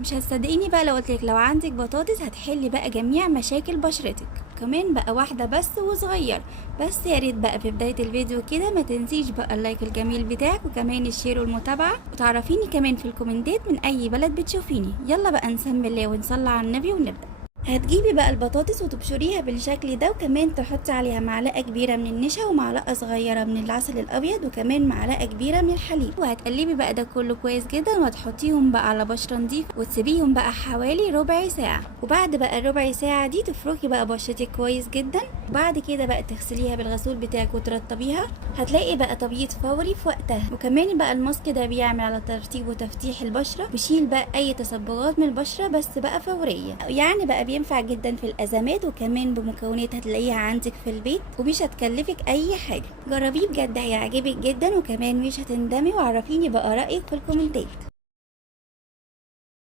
مش هتصدقيني بقى لو قلتلك لو عندك بطاطس هتحلي بقى جميع مشاكل بشرتك، كمان بقى واحدة بس وصغير. بس يا ريت بقى في بداية الفيديو كده ما تنسيش بقى اللايك الجميل بتاعك، وكمان الشير والمتابعة، وتعرفيني كمان في الكومنتات من اي بلد بتشوفيني. يلا بقى نسمي الله ونصلي على النبي ونبدأ. هتجيبي بقى البطاطس وتبشريها بالشكل ده، وكمان تحطي عليها معلقه كبيره من النشا ومعلقه صغيره من العسل الابيض وكمان معلقه كبيره من الحليب، وهتقلبي بقى ده كله كويس جدا وهتحطيهم بقى على بشره نضيفه وتسيبيهم بقى حوالي ربع ساعه. وبعد بقى الربع ساعه دي تفركي بقى بشرتك كويس جدا، وبعد كده بقى تغسليها بالغسول بتاعك وترطبيها. هتلاقي بقى تبييض فوري في وقتها. وكمان بقى الماسك ده بيعمل على ترطيب وتفتيح البشره، بيشيل بقى اي تصبغات من البشره بس بقى فوريه، يعني بقى بينفع جدا في الازمات، وكمان بمكونات هتلاقيها عندك في البيت ومش هتكلفك اي حاجه. جربيه بجد هيعجبك جدا، وكمان مش هتندمي. وعرفيني بقى رايك في الكومنتات.